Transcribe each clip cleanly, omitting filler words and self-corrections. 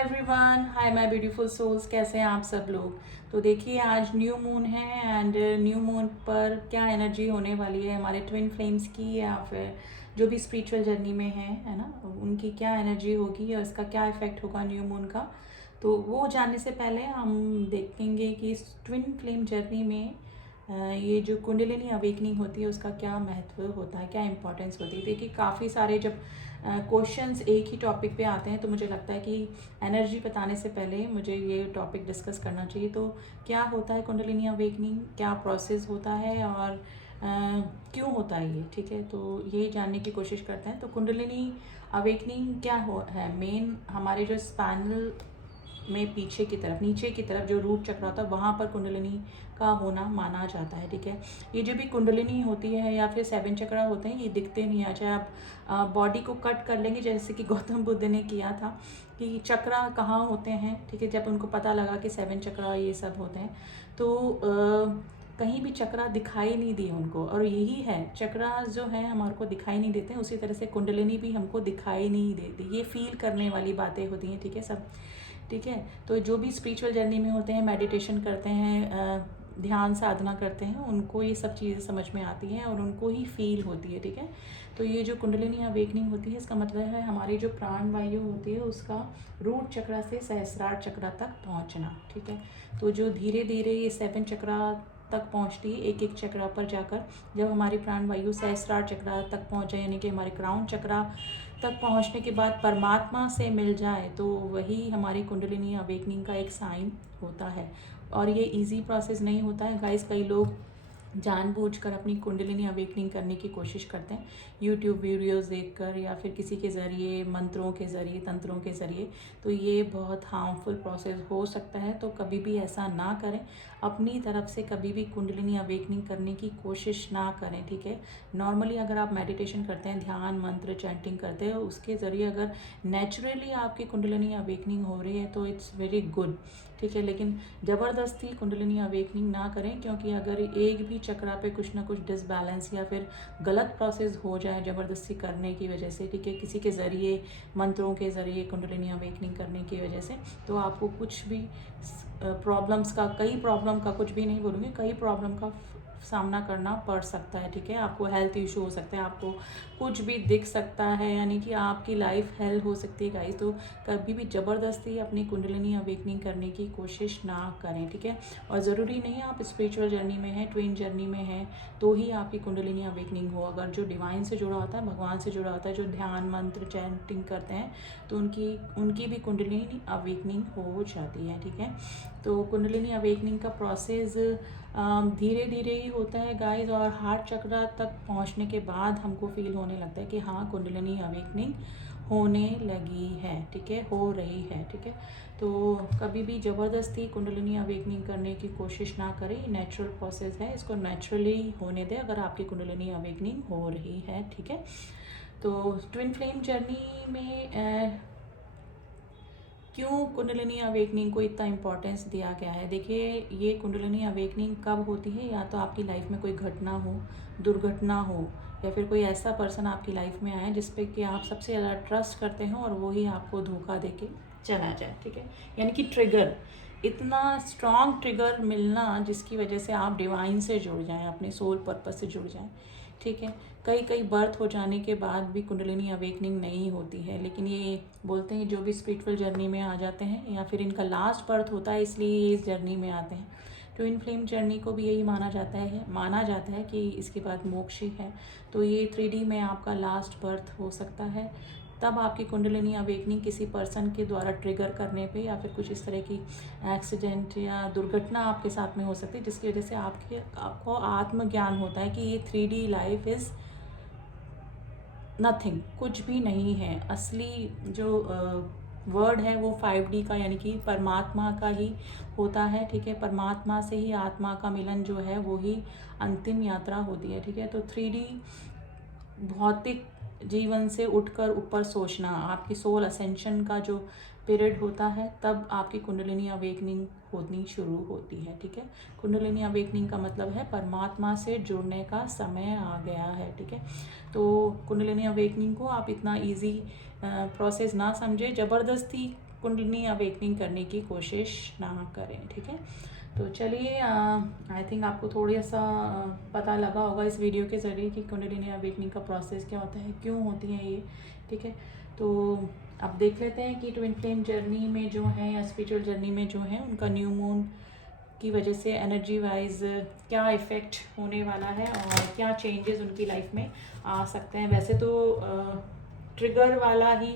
Everyone, hi my beautiful souls. कैसे हैं आप सब लोग। तो देखिए आज न्यू मून है एंड न्यू मून पर क्या एनर्जी होने वाली है हमारे ट्विन फ्लेम्स की या फिर जो भी स्पिरिचुअल जर्नी में है ना, उनकी क्या एनर्जी होगी और इसका क्या इफेक्ट होगा न्यू मून का। तो वो जानने से पहले हम देखेंगे कि इस ट्विन फ्लेम जर्नी में ये जो कुंडलिनी अवेकनिंग होती है उसका क्या महत्व होता है, क्या इंपॉर्टेंस होती है। देखिए काफ़ी सारे जब क्वेश्चंस एक ही टॉपिक पे आते हैं तो मुझे लगता है कि एनर्जी बताने से पहले मुझे ये टॉपिक डिस्कस करना चाहिए। तो क्या होता है कुंडलिनी अवेकनिंग, क्या प्रोसेस होता है और क्यों होता है ये, ठीक है। तो ये जानने की कोशिश करते हैं। तो कुंडलिनी अवेकनिंग क्या है, मेन हमारे जो स्पाइनल में पीछे की तरफ, नीचे की तरफ जो रूट चक्र होता है वहाँ पर कुंडलिनी का होना माना जाता है, ठीक है। ये जो भी कुंडलिनी होती है या फिर 7 चक्र होते हैं ये दिखते नहीं है। चाहे आप बॉडी को कट कर लेंगे जैसे कि गौतम बुद्ध ने किया था कि चक्र कहाँ होते हैं, ठीक है। जब उनको पता लगा कि 7 चक्र ये सब होते हैं तो कहीं भी चक्र दिखाई नहीं दिए उनको। और यही है, चक्र जो है हमारे को दिखाई नहीं देते हैं, उसी तरह से कुंडलिनी भी हमको दिखाई नहीं देती। ये फील करने वाली बातें होती हैं, ठीक है सब, ठीक है। तो जो भी स्पिरिचुअल जर्नी में होते हैं, मेडिटेशन करते हैं, ध्यान साधना करते हैं, उनको ये सब चीज़ें समझ में आती हैं और उनको ही फील होती है, ठीक है। तो ये जो कुंडलिनी अवेकनिंग होती है इसका मतलब है हमारी जो प्राण वायु होती है उसका रूट चक्र से सहस्रार चक्र तक पहुंचना, ठीक है। तो जो धीरे धीरे ये 7 चक्र तक पहुंचती है, एक एक चक्र पर जाकर जब हमारी प्राण वायु सहस्रार चक्र तक पहुंचे यानी कि हमारे क्राउन चक्र तक पहुंचने के बाद परमात्मा से मिल जाए तो वही हमारी कुंडलिनी अवेकनिंग का एक साइन होता है। और ये इजी प्रोसेस नहीं होता है गाइस। कई लोग जानबूझकर अपनी कुंडलिनी अवेकनिंग करने की कोशिश करते हैं यूट्यूब वीडियोस देखकर या फिर किसी के ज़रिए, मंत्रों के ज़रिए, तंत्रों के ज़रिए। तो ये बहुत हार्मफुल प्रोसेस हो सकता है, तो कभी भी ऐसा ना करें। अपनी तरफ से कभी भी कुंडलिनी अवेकनिंग करने की कोशिश ना करें, ठीक है। नॉर्मली अगर आप मेडिटेशन करते हैं, ध्यान मंत्र चैंटिंग करते हैं, उसके ज़रिए अगर नेचुरली आपकी कुंडलिनी अवेकनिंग हो रही है तो इट्स वेरी गुड, ठीक है। लेकिन ज़बरदस्ती कुंडलिनी अवेकनिंग ना करें, क्योंकि अगर एक भी चक्रा पे कुछ ना कुछ डिसबैलेंस या फिर गलत प्रोसेस हो जाए ज़बरदस्ती करने की वजह से, ठीक है, किसी के ज़रिए, मंत्रों के ज़रिए कुंडलिनी अवेकनिंग करने की वजह से, तो आपको कुछ भी प्रॉब्लम्स का, कई प्रॉब्लम का, कुछ भी नहीं बोलूँगी, कई प्रॉब्लम का सामना करना पड़ सकता है, ठीक है। आपको हेल्थ इशू हो सकते हैं, आपको कुछ भी दिख सकता है, यानी कि आपकी लाइफ हेल हो सकती है गाइस। तो कभी भी ज़बरदस्ती अपनी कुंडलिनी अवेकनिंग करने की कोशिश ना करें, ठीक है। और ज़रूरी नहीं है आप स्पिरिचुअल जर्नी में हैं, ट्विन जर्नी में हैं तो ही आपकी कुंडलिनी अवेकनिंग हो। अगर जो डिवाइन से जुड़ा होता है, भगवान से जुड़ा होता है, जो ध्यान मंत्र चैंटिंग करते हैं, तो उनकी भी कुंडलिनी अवेकनिंग हो जाती है, ठीक है। तो कुंडलिनी अवेकनिंग का प्रोसेस धीरे धीरे ही होता है गाइस, और हार्ट चक्र तक पहुंचने के बाद हमको फील होने लगता है कि हाँ कुंडलिनी अवेकनिंग होने लगी है, ठीक है, हो रही है, ठीक है। तो कभी भी ज़बरदस्ती कुंडलिनी अवेकनिंग करने की कोशिश ना करें। नेचुरल प्रोसेस है, इसको नेचुरली होने दें अगर आपकी कुंडलिनी अवेकनिंग हो रही है, ठीक है। तो ट्विन फ्लेम जर्नी में क्यों कुंडलिनी अवेकनिंग को इतना इम्पोर्टेंस दिया गया है। देखिए ये कुंडलिनी अवेकनिंग कब होती है, या तो आपकी लाइफ में कोई घटना हो, दुर्घटना हो, या फिर कोई ऐसा पर्सन आपकी लाइफ में आए जिस पे कि आप सबसे ज़्यादा ट्रस्ट करते हो और वो ही आपको धोखा दे के चला जाए, ठीक है। यानी कि ट्रिगर, इतना स्ट्रॉन्ग ट्रिगर मिलना जिसकी वजह से आप डिवाइन से जुड़ जाएं, अपने सोल पर्पस से जुड़ जाएं, ठीक है। कई बर्थ हो जाने के बाद भी कुंडलिनी अवेकनिंग नहीं होती है, लेकिन ये बोलते हैं जो भी स्पिरिचुअल जर्नी में आ जाते हैं या फिर इनका लास्ट बर्थ होता है इसलिए ये इस जर्नी में आते हैं। ट्विन फ्लेम जर्नी को भी यही माना जाता है कि इसके बाद मोक्ष ही है। तो ये 3D में आपका लास्ट बर्थ हो सकता है। तब आपकी कुंडलिनी अवेकनिंग किसी पर्सन के द्वारा ट्रिगर करने पे या फिर कुछ इस तरह की एक्सीडेंट या दुर्घटना आपके साथ में हो सकती है, जिसकी वजह से आपको आत्मज्ञान होता है कि ये 3D लाइफ इज़ नथिंग, कुछ भी नहीं है। असली जो वर्ड है वो 5D का यानी कि परमात्मा का ही होता है, ठीक है। परमात्मा से ही आत्मा का मिलन जो है वो ही अंतिम यात्रा होती है, ठीक है। तो 3D भौतिक जीवन से उठकर ऊपर सोचना, आपकी सोल असेंशन का जो पीरियड होता है तब आपकी कुंडलिनी अवेकनिंग होनी शुरू होती है, ठीक है। कुंडलिनी अवेकनिंग का मतलब है परमात्मा से जुड़ने का समय आ गया है, ठीक है। तो कुंडलिनी अवेकनिंग को आप इतना इजी प्रोसेस ना समझे। ज़बरदस्ती कुंडलिनी अवेकनिंग करने की कोशिश ना करें, ठीक है। तो चलिए, आई थिंक आपको थोड़ा सा पता लगा होगा इस वीडियो के ज़रिए कि कुंडलिनी अवेकनिंग का प्रोसेस क्या होता है, क्यों होती हैं ये, ठीक है। तो अब देख लेते हैं कि ट्विन फ्लेम जर्नी में जो है या स्पिरिचुअल जर्नी में जो है उनका न्यू मून की वजह से एनर्जी वाइज क्या इफ़ेक्ट होने वाला है और क्या चेंजेस उनकी लाइफ में आ सकते हैं। वैसे तो ट्रिगर वाला ही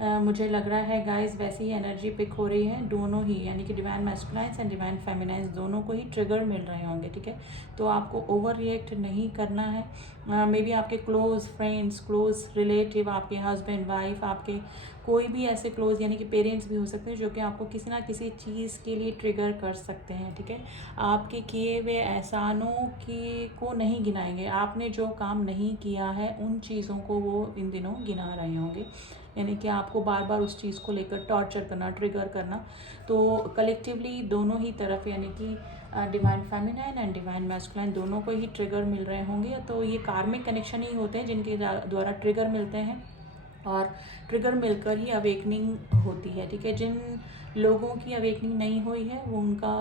मुझे लग रहा है गाइस, वैसी ही एनर्जी पिक हो रही है दोनों ही, यानी कि डिवाइन मैस्कुलाइन्स एंड डिवाइन फेमिनाइन्स दोनों को ही ट्रिगर मिल रहे होंगे, ठीक है। तो आपको ओवर रिएक्ट नहीं करना है। मे बी आपके क्लोज फ्रेंड्स, क्लोज रिलेटिव, आपके हस्बैंड वाइफ, आपके कोई भी ऐसे क्लोज यानी कि पेरेंट्स भी हो सकते हैं जो कि आपको किसी ना किसी चीज़ के लिए ट्रिगर कर सकते हैं, ठीक है। आपके किए हुए एहसानों की को नहीं गिनाएंगे, आपने जो काम नहीं किया है उन चीज़ों को वो इन दिनों गिना रहे होंगे, यानी कि आपको बार बार उस चीज़ को लेकर टॉर्चर करना, ट्रिगर करना। तो कलेक्टिवली दोनों ही तरफ यानी कि divine feminine and divine masculine दोनों को ही ट्रिगर मिल रहे होंगे। तो ये कार्मिक कनेक्शन ही होते हैं जिनके द्वारा ट्रिगर मिलते हैं और ट्रिगर मिलकर ही अवेकनिंग होती है, ठीक है। जिन लोगों की अवेकनिंग नहीं हुई है वो उनका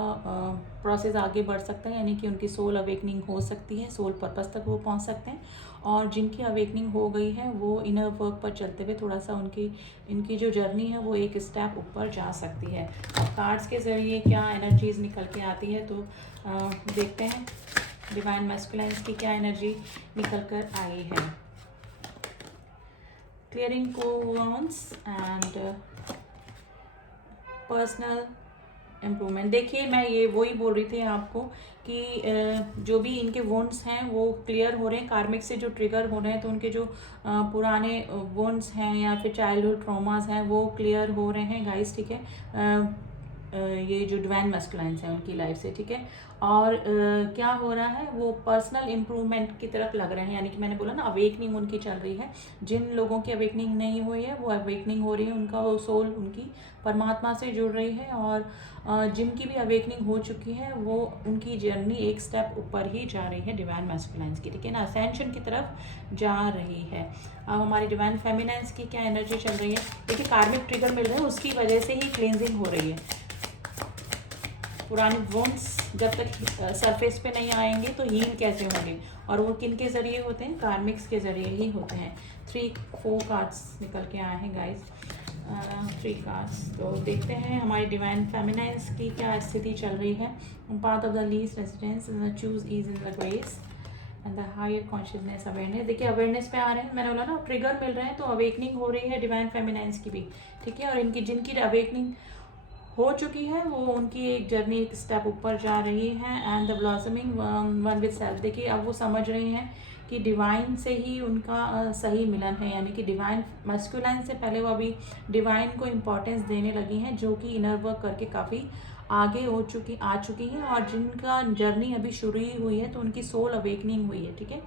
प्रोसेस आगे बढ़ सकता है, यानी कि उनकी सोल अवेकनिंग हो सकती है, सोल पर्पस तक वो पहुंच सकते हैं। और जिनकी अवेकनिंग हो गई है वो इनर वर्क पर चलते हुए थोड़ा सा इनकी जो जर्नी है वो एक स्टेप ऊपर जा सकती है। अब कार्ड्स के ज़रिए क्या एनर्जीज निकल के आती है तो देखते हैं डिवाइन मैस्कुलाइन्स की क्या एनर्जी निकल कर आई है। Clearing covenants and personal improvement. देखिए, मैं ये वही बोल रही थी आपको कि जो भी इनके वोन्स हैं वो क्लियर हो रहे हैं, कार्मिक से जो ट्रिगर हो रहे हैं, तो उनके जो पुराने वोन्स हैं या फिर चाइल्डहुड ट्रॉमास हैं वो क्लियर हो रहे हैं गाइस, ठीक है। ये जो डिवाइन मैस्कुलाइन्स हैं उनकी लाइफ से, ठीक है। और क्या हो रहा है, वो पर्सनल इम्प्रूवमेंट की तरफ लग रहे हैं, यानी कि मैंने बोला ना अवेकनिंग उनकी चल रही है। जिन लोगों की अवेकनिंग नहीं हुई है वो अवेकनिंग हो रही है, उनका वो सोल उनकी परमात्मा से जुड़ रही है। और जिनकी भी अवेकनिंग हो चुकी है वो उनकी जर्नी एक स्टेप ऊपर ही जा रही है डिवाइन मैस्कुलाइन्स की, ठीक है ना, असेंशन की तरफ जा रही है। अब हमारी डिवाइन फेमिनाइन्स की क्या एनर्जी चल रही है, देखिए कार्मिक ट्रिगर मिल रहे हैं, उसकी वजह से ही क्लेंजिंग हो रही है। पुराने वोन्स जब तक सरफेस पे नहीं आएंगे तो हील कैसे होंगे, और वो किन के ज़रिए होते हैं, कार्मिक्स के ज़रिए ही होते हैं। 3-4 कार्ड्स निकल के आए हैं गाइस, 3 कार्ड्स। तो देखते हैं हमारी डिवाइन फेमिनाइन्स की क्या स्थिति चल रही है। Path of the least resistance, choose ease in the grace and the higher consciousness awareness. देखिए अवेयरनेस पे आ रहे हैं, मैंने बोला ना ट्रिगर मिल रहे हैं, तो अवेकनिंग हो रही है डिवाइन फेमिनाइन्स की भी, ठीक है। और इनकी जिनकी अवेकनिंग हो चुकी है वो उनकी एक जर्नी एक स्टेप ऊपर जा रही है। And the blossoming one with self, देखिए अब वो समझ रही हैं कि डिवाइन से ही उनका सही मिलन है, यानी कि डिवाइन मैस्कुलाइन से पहले वो अभी डिवाइन को इम्पोर्टेंस देने लगी हैं, जो कि इनर वर्क करके काफ़ी आगे आ चुकी हैं। और जिनका जर्नी अभी शुरू ही हुई है तो उनकी सोल अवेकनिंग हुई है, ठीक है।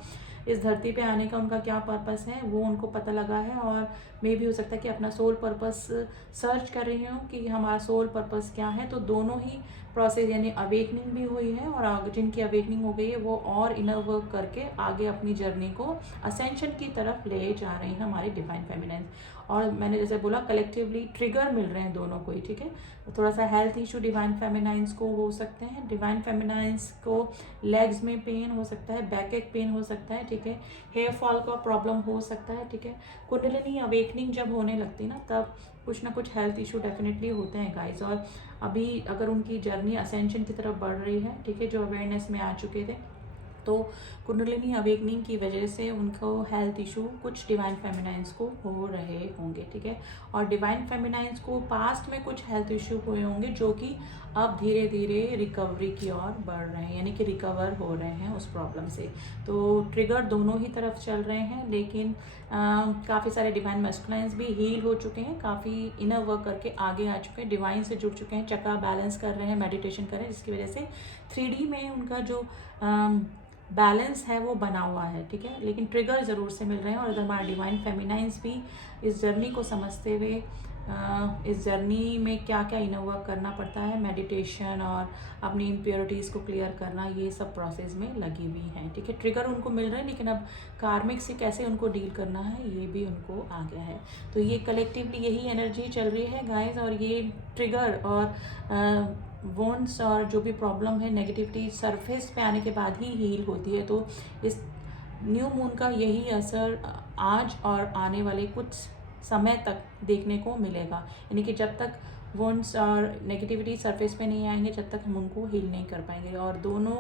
इस धरती पे आने का उनका क्या पर्पस है वो उनको पता लगा है, और मे भी हो सकता है कि अपना सोल पर्पस सर्च कर रही हूँ कि हमारा सोल पर्पस क्या है। तो दोनों ही प्रोसेस यानी अवेकनिंग भी हुई है, और जिनकी अवेकनिंग हो गई है वो और इनर वर्क करके आगे अपनी जर्नी को असेंशन की तरफ ले जा रही हैं हमारी डिवाइन फेमिनाइन। और मैंने जैसे बोला कलेक्टिवली ट्रिगर मिल रहे हैं दोनों को ही, ठीक है। थोड़ा सा हेल्थ इशू डिवाइन फेमिनाइंस को हो सकते हैं, डिवाइन फेमिनाइंस को लेग्स में पेन हो सकता है, बैक एक पेन हो सकता है, ठीक है। हेयर फॉल का प्रॉब्लम हो सकता है, ठीक है। कुंडलिनी अवेकनिंग जब होने लगती ना तब कुछ ना कुछ हेल्थ इशू डेफिनेटली होते हैं गाइस। और अभी अगर उनकी जर्नी असेंशन की तरफ बढ़ रही है, ठीक है, जो अवेयरनेस में आ चुके थे, तो कुंडलिनी अवेकनिंग की वजह से उनको हेल्थ इशू कुछ डिवाइन फेमिनाइंस को हो रहे होंगे, ठीक है। और डिवाइन फेमिनाइंस को पास्ट में कुछ हेल्थ इशू हुए होंगे जो कि अब धीरे धीरे रिकवरी की ओर बढ़ रहे हैं, यानी कि रिकवर हो रहे हैं उस प्रॉब्लम से। तो ट्रिगर दोनों ही तरफ चल रहे हैं, लेकिन काफ़ी सारे डिवाइन मैस्कुलाइन्स भी हील हो चुके हैं, काफ़ी इनर वर्क करके आगे आ चुके हैं, डिवाइन से जुड़ चुके हैं, चक्रा बैलेंस कर रहे हैं, मेडिटेशन कर रहे हैं, जिसकी वजह से 3D में उनका जो बैलेंस है वो बना हुआ है, ठीक है। लेकिन ट्रिगर ज़रूर से मिल रहे हैं, और हमारे डिवाइन फेमिनाइंस भी इस जर्नी को समझते हुए इस जर्नी में क्या क्या इनर वर्क करना पड़ता है, मेडिटेशन और अपनी इम्प्योरिटीज़ को क्लियर करना, ये सब प्रोसेस में लगी हुई हैं। ठीक है, ट्रिगर उनको मिल रहे हैं, लेकिन अब कार्मिक से कैसे उनको डील करना है ये भी उनको आ गया है। तो ये कलेक्टिवली यही एनर्जी चल रही है गाइस, और ये ट्रिगर और वोन्स और जो भी प्रॉब्लम है, नेगेटिविटी सरफेस पे आने के बाद ही हील होती है। तो इस न्यू मून का यही असर आज और आने वाले कुछ समय तक देखने को मिलेगा। यानी कि जब तक वुंड्स और नेगेटिविटी सरफेस पे नहीं आएंगे, जब तक हम उनको हील नहीं कर पाएंगे। और दोनों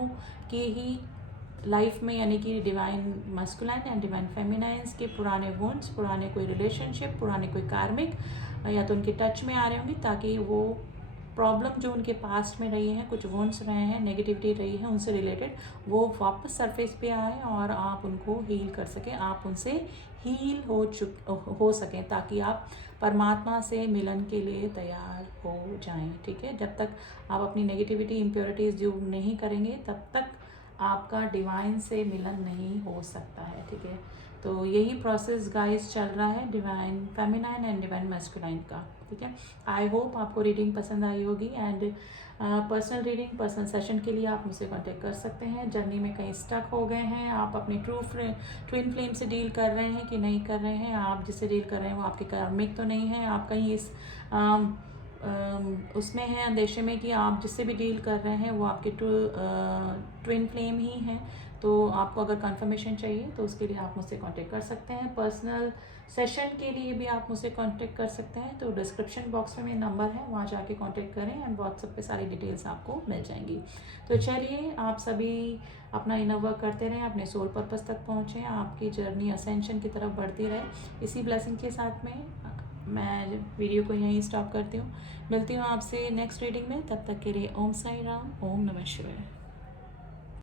के ही लाइफ में, यानी कि डिवाइन मस्कुलाइन एंड डिवाइन फेमिनाइंस के पुराने वुंड्स, पुराने कोई रिलेशनशिप, पुराने कोई कार्मिक या तो उनके टच में आ रहे होंगे, ताकि वो प्रॉब्लम जो उनके पास्ट में रही है, कुछ वुंड्स रहे हैं, नेगेटिविटी रही है उनसे रिलेटेड, वो वापस सरफेस पे आए और आप उनको हील कर सकें, आप उनसे हील हो सकें, ताकि आप परमात्मा से मिलन के लिए तैयार हो जाएं। ठीक है, जब तक आप अपनी नेगेटिविटी इम्प्योरिटीज़ दूर नहीं करेंगे, तब तक आपका डिवाइन से मिलन नहीं हो सकता है। ठीक है, तो यही प्रोसेस गाइस चल रहा है divine feminine and divine masculine का। ठीक है, आई होप आपको रीडिंग पसंद आई होगी। And personal reading, personal session के लिए आप मुझसे कांटेक्ट कर सकते हैं। जर्नी में कहीं स्टक हो गए हैं, आप अपनी ट्विन फ्लेम से डील कर रहे हैं कि नहीं कर रहे हैं, आप जिससे डील कर रहे हैं वो आपके कार्मिक तो नहीं है, आप कहीं इस उसमें हैं अंदेशे में कि आप जिससे भी डील कर रहे हैं वो आपके ट्विन फ्लेम ही हैं, तो आपको अगर कंफर्मेशन चाहिए तो उसके लिए आप मुझसे कांटेक्ट कर सकते हैं। पर्सनल सेशन के लिए भी आप मुझसे कांटेक्ट कर सकते हैं, तो डिस्क्रिप्शन बॉक्स में मेरा नंबर है, वहाँ जाके कांटेक्ट करें एंड व्हाट्सएप पे सारी डिटेल्स आपको मिल जाएंगी। तो चलिए, आप सभी अपना इनर वर्क करते रहें, अपने सोल पर्पस तक पहुँचें, आपकी जर्नी असेंशन की तरफ बढ़ती रहे। इसी ब्लेसिंग के साथ में मैं वीडियो को यहीं स्टॉप करती हूँ। मिलती हूँ आपसे नेक्स्ट रीडिंग में, तब तक के लिए ओम साई राम, ओम नमः शिवाय।